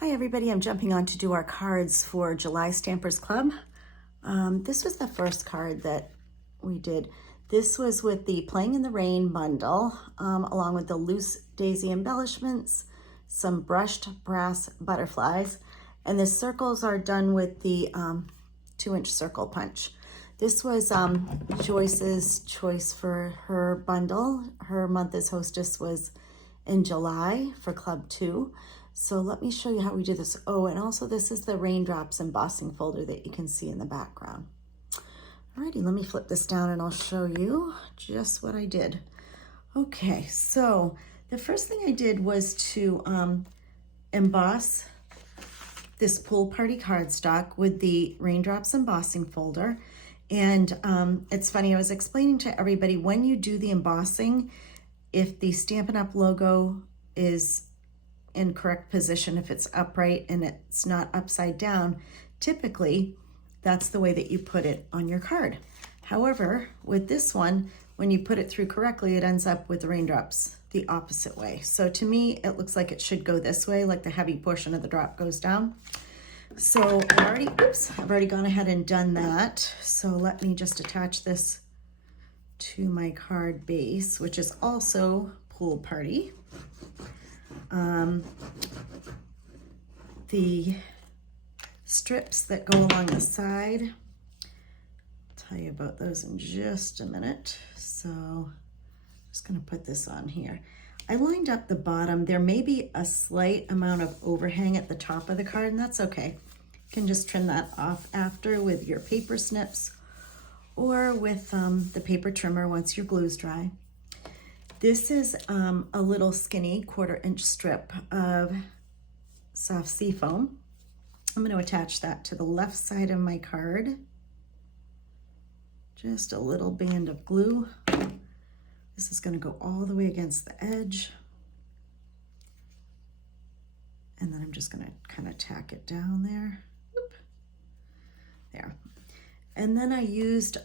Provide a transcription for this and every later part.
Hi everybody, I'm jumping on to do our cards for July Stampers Club. This was the first card that we did. This was with the Playing in the Rain bundle, along with the loose daisy embellishments, some brushed brass butterflies, and the circles are done with the 2-inch circle punch. This was Joyce's choice for her bundle. Her month as hostess was in July for Club 2. So let me show you how we do this. Oh, and also this is the raindrops embossing folder that you can see in the background. Alrighty, let me flip this down and I'll show you just what I did. Okay, so the first thing I did was to emboss this pool party cardstock with the raindrops embossing folder. And it's funny, I was explaining to everybody, when you do the embossing, if the Stampin' Up! Logo is in correct position, if it's upright and it's not upside down, typically that's the way that you put it on your card. However, with this one, when you put it through correctly, it ends up with the raindrops the opposite way. So to me, it looks like it should go this way, like the heavy portion of the drop goes down. So I've already gone ahead and done that. So let me just attach this to my card base, which is also Pool Party. The strips that go along the side, I'll tell you about those in just a minute. So I'm just going to put this on here. I lined up the bottom. There may be a slight amount of overhang at the top of the card, and that's okay. You can just trim that off after with your paper snips or with the paper trimmer once your glue's dry. This is a little skinny 1/4-inch strip of soft seafoam. I'm going to attach that to the left side of my card. Just a little band of glue. This is going to go all the way against the edge. And then I'm just going to kind of tack it down there. Oop. There. And then I used,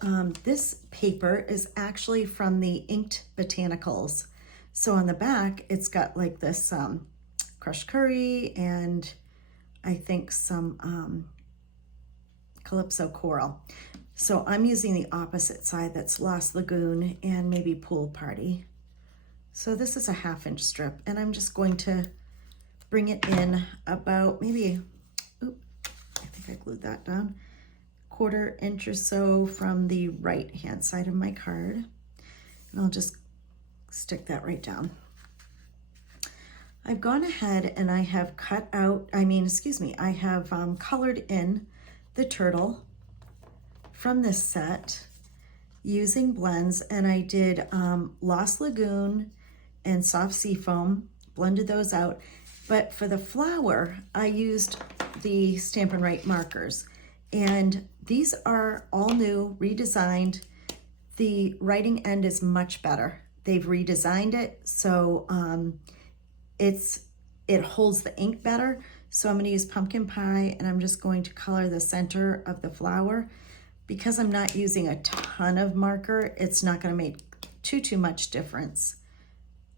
this paper is actually from the Inked Botanicals. So on the back, it's got like this crushed curry and I think some Calypso coral. So I'm using the opposite side, that's Lost Lagoon and maybe Pool Party. So this is a 1/2-inch strip and I'm just going to bring it in about maybe, oop, I think I glued that down. 1/4 inch or so from the right hand side of my card. And I'll just stick that right down. I've gone ahead and I have I have colored in the turtle from this set using blends, and I did Lost Lagoon and Soft Seafoam, blended those out. But for the flower, I used the Stampin' Right markers. And these are all new, redesigned. The writing end is much better. They've redesigned it, so it holds the ink better. So I'm going to use Pumpkin Pie, and I'm just going to color the center of the flower. Because I'm not using a ton of marker, it's not going to make too much difference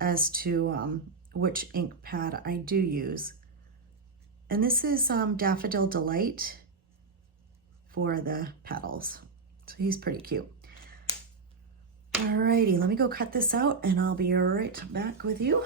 as to which ink pad I do use. And this is Daffodil Delight for the petals. So he's pretty cute. Alrighty, let me go cut this out and I'll be right back with you.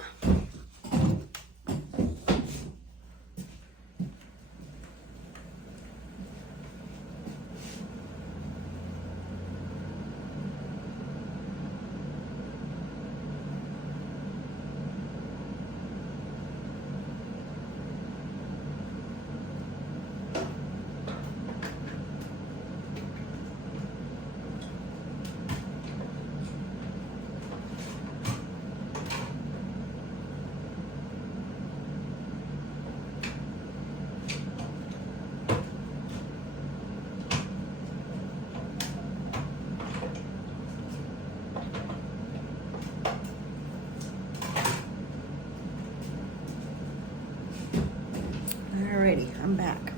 Alrighty, I'm back.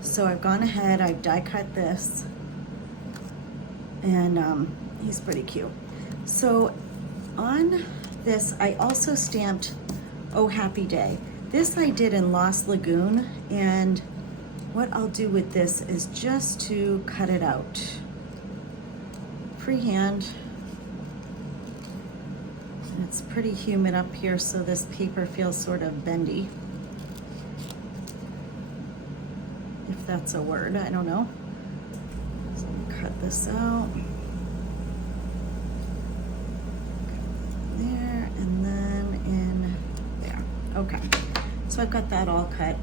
So I've gone ahead, I've die cut this, and he's pretty cute. So on this, I also stamped Oh Happy Day. This I did in Lost Lagoon, and what I'll do with this is just to cut it out. Freehand. And it's pretty humid up here, so this paper feels sort of bendy. If that's a word, I don't know. So cut this out. There, and then in there. Okay, so I've got that all cut.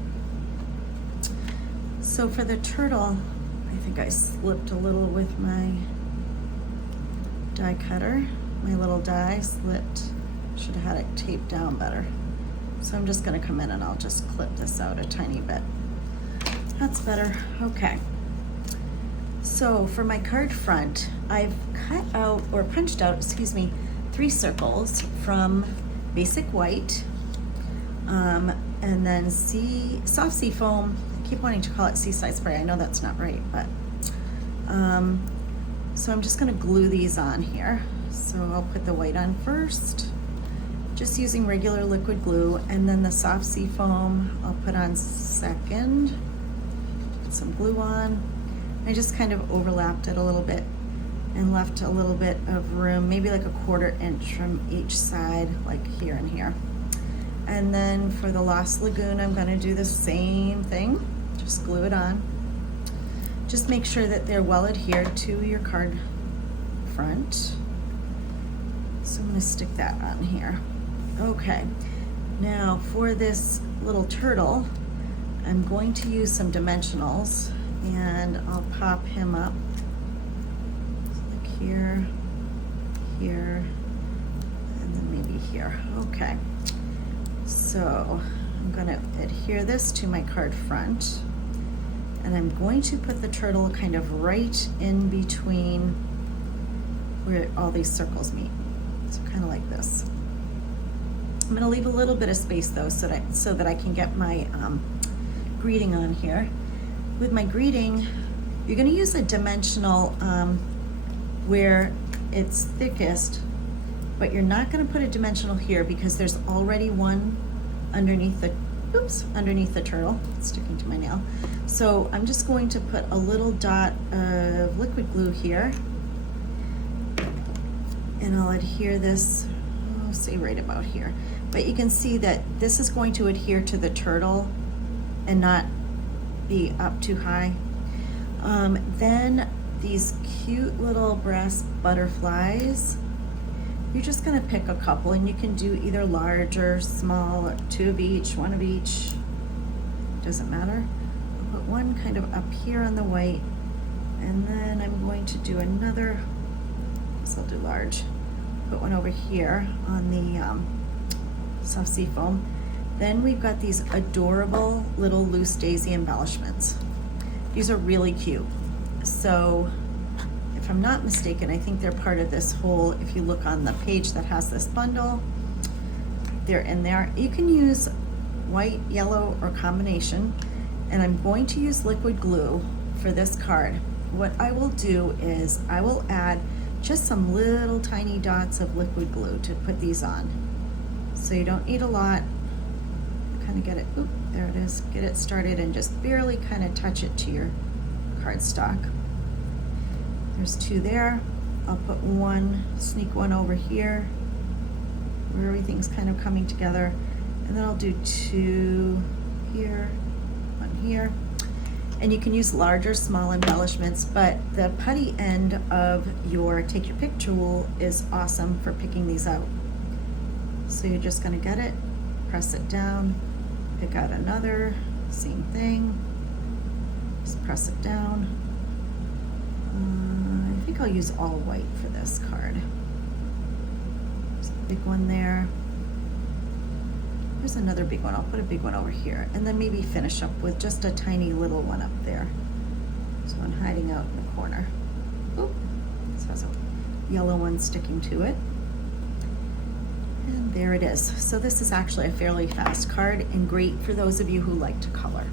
So for the turtle, I think I slipped a little with my die cutter. My little die slipped. Should have had it taped down better. So I'm just gonna come in and I'll just clip this out a tiny bit. That's better, okay. So for my card front, I've cut out, or punched out, excuse me, 3 circles from basic white, and then soft sea foam. I keep wanting to call it seaside spray. I know that's not right, but so I'm just gonna glue these on here. So I'll put the white on first, just using regular liquid glue, and then the soft sea foam I'll put on second. Put some glue on. I just kind of overlapped it a little bit and left a little bit of room, maybe like a 1/4 inch from each side, like here and here. And then for the Lost Lagoon, I'm gonna do the same thing, just glue it on. Just make sure that they're well adhered to your card front. So I'm gonna stick that on here. Okay, now for this little turtle, I'm going to use some dimensionals, and I'll pop him up like here, here, and then maybe here. Okay, so I'm gonna adhere this to my card front, and I'm going to put the turtle kind of right in between where all these circles meet. So kind of like this. I'm gonna leave a little bit of space though, so that I can get my greeting on here. With my greeting, you're gonna use a dimensional where it's thickest, but you're not gonna put a dimensional here because there's already one underneath the turtle. It's sticking to my nail. So I'm just going to put a little dot of liquid glue here, and I'll adhere this, say right about here. But you can see that this is going to adhere to the turtle and not be up too high. Then these cute little brass butterflies, you're just gonna pick a couple, and you can do either large or small, or 2 of each, 1 of each, doesn't matter. I'll put one kind of up here on the white, and then I'm going to do another, so I'll do large. Put one over here on the soft sea foam. Then we've got these adorable little loose daisy embellishments. These are really cute. So if I'm not mistaken, I think they're part of this whole, if you look on the page that has this bundle, they're in there. You can use white, yellow, or combination, and I'm going to use liquid glue for this card. What I will do is I will add just some little tiny dots of liquid glue to put these on. So you don't need a lot. Kind of get it, oop, there it is. Get it started and just barely kind of touch it to your cardstock. There's 2 there. I'll put one, sneak one over here where everything's kind of coming together. And then I'll do 2 here, 1 here. And you can use large or small embellishments, but the putty end of your Take Your Pick tool is awesome for picking these out. So you're just gonna get it, press it down, pick out another, same thing, just press it down. I think I'll use all white for this card. There's a big one there. There's another big one. I'll put a big one over here, and then maybe finish up with just a tiny little one up there. So I'm hiding out in the corner. Oop, this has a yellow one sticking to it. And there it is. So this is actually a fairly fast card and great for those of you who like to color.